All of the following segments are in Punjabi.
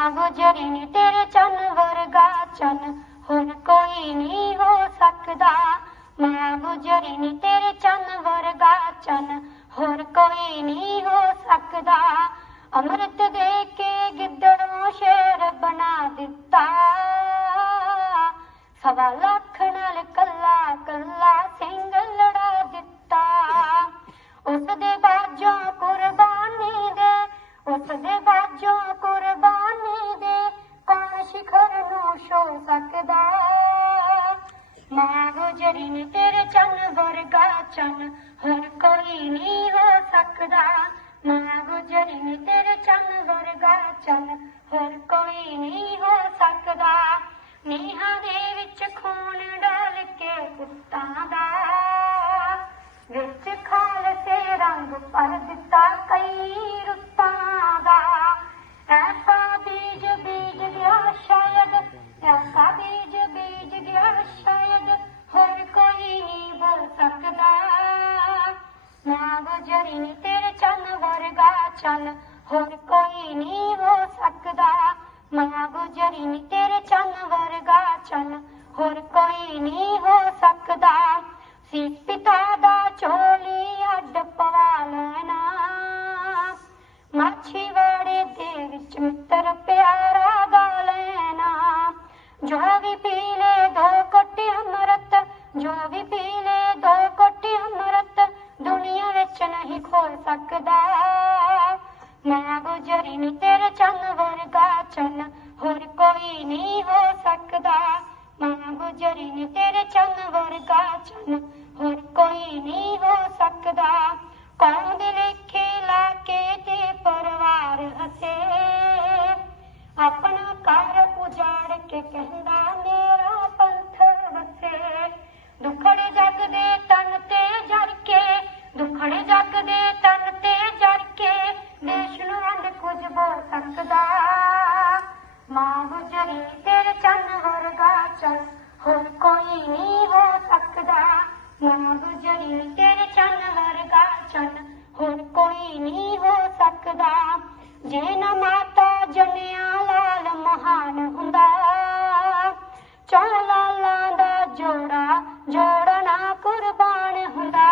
ਮਾਂ ਗੁਜਰੀ ਨੀ ਤੇਰੇ ਚੰਨ ਵਰਗਾ ਚੰਨ ਹੋਰ ਕੋਈ ਨਹੀਂ ਹੋ ਸਕਦਾ। ਮਾਂ ਗੁਜਰੀ ਨੀ ਤੇਰੇ ਚੰਨ ਵਰਗਾ ਚੰਨ ਹੋਰ ਕੋਈ ਨਹੀਂ ਹੋ ਸਕਦਾ। ਅੰਮ੍ਰਿਤ ਦੇ ਕੇ ਗਿੱਦੜੋਂ ਸਕਦਾ। ਮਾਂ ਗੁਜਰੀ ਨੇ ਤੇਰੇ ਚੰਨ ਵਰਗਾ ਚੰਨ, ਹੋਰ ਕੋਈ ਨਹੀਂ ਹੋ ਸਕਦਾ। ਮਾਂ ਗੁਜਰੀ ਨੇ ਤੇਰੇ ਚੰਨ ਵਰਗਾ ਚੰਨ, ਹੋਰ ਕੋਈ ਨਹੀਂ ਹੋ ਸਕਦਾ। ਨੀਹਾਂ ਦੇ ਵਿੱਚ ਖੂਨ ਡਾਲ ਕੇ ਪੁੱਤਾਂ ਦਾ, ਵਿੱਚ ਖਾਲਸੇ ਰੰਗ ਪਰ ਦਿੱਤਾ ਮਾਂ ਨੀ ਤੇਰੇ ਚੰਨ ਵਰਗਾ ਚੰਨ ਹੋਰ ਕੋਈ ਨਹੀਂ ਹੋ ਸਕਦਾ। ਮਾਂ ਗੁਜਰੀ ਨੀ ਤੇਰੇ ਚੰਨ ਵਰਗਾ ਚੰਨ ਹੋਰ ਕੋਈ ਨਹੀਂ ਹੋ ਸਕਦਾ। ਸੀ ਪਿਤਾ ਦਾ ਝੋਲੀ ਅੱਡ ਪਵਾ ਲੈਣਾ। ਮਾਛੀਵਾੜੇ ਦੇ ਵਿੱਚ ਮਿੱਤਰ ਪਿਆਰਾ ਗਾ ਲੈਣਾ। ਜੋ ਵੀ ਪੀ ਲੈ, ਦੋ ਕੋਟੀ ਅੰਮ੍ਰਿਤ। ਜੋ ਵੀ ਸਕਦਾ ਮਾਂ ਗੁਜਰੀ ਨੀ ਤੇਰੇ ਚੰਨ ਵਰਗਾ ਚੰਨ, ਹੋਰ ਕੋਈ ਨਹੀਂ ਹੋ ਸਕਦਾ। ਮਾਂ ਗੁਜਰੀ ਨੀ ਤੇਰੇ ਚੰਨ ਵਰਗਾ ਚੰਨ, ਹੋਰ ਕੋਈ ਨਹੀਂ ਹੋ ਸਕਦਾ। ਕੌਣ ਦੇ ਲੇਖੇ ਲਾ ਕੇ ਤੇ ਪਰਿਵਾਰ ਹਸੇ? ਆਪਣਾ ਘਰ ਉਜਾੜ ਕੇ ਕਹਿੰਦਾ ਹੋਰ ਕੋਈ ਨਹੀਂ ਹੋ ਸਕਦਾ। ਮਾਂ ਗੁਜਰੀ ਤੇਰੇ ਚੰਨ ਵਰਗਾ ਚੰਨ, ਹੋਰ ਕੋਈ ਨਹੀਂ ਹੋ ਸਕਦਾ। ਜੇ ਨਾ ਮਾਤਾ ਜਨਿਆ ਲਾਲ ਮਹਾਨ ਹੁੰਦਾ। ਚੌ ਲਾਲਾਂ ਦਾ ਜੋੜਾ ਜੋੜਨਾ ਕੁਰਬਾਨ ਹੁੰਦਾ।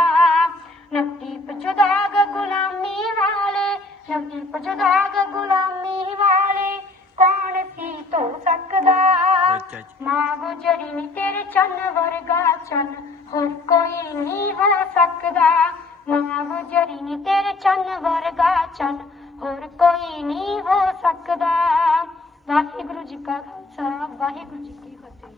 ਨਵਦੀਪ ਜੁਦਾਗ ਗੁਲਾਮੀ ਵਾਲੇ, ਨਵਦੀਪ ਜੁਦਾਗ ਗੁਲਾਮੀ ਵਾਲੇ ਕੌਣ ਸੀ ਧੋ ਸਕਦਾ? ਮਾਂ ਗੁਜਰੀ ਨੀ ਤੇਰੇ ਚੰਨ ਵਰਗਾ ਚੰਨ ਹੋਰ ਕੋਈ ਨਹੀਂ ਹੋ ਸਕਦਾ। ਮਾਂ ਗੁਜਰੀ ਨੀ ਤੇਰੇ ਚੰਨ ਵਰਗਾ ਚੰਨ ਹੋਰ ਕੋਈ ਨਹੀਂ ਹੋ ਸਕਦਾ। ਵਾਹਿਗੁਰੂ ਜੀ ਕਾ ਖਾਲਸਾ ਵਾਹਿਗੁਰੂ ਜੀ ਕੀ ਫਤਿਹ।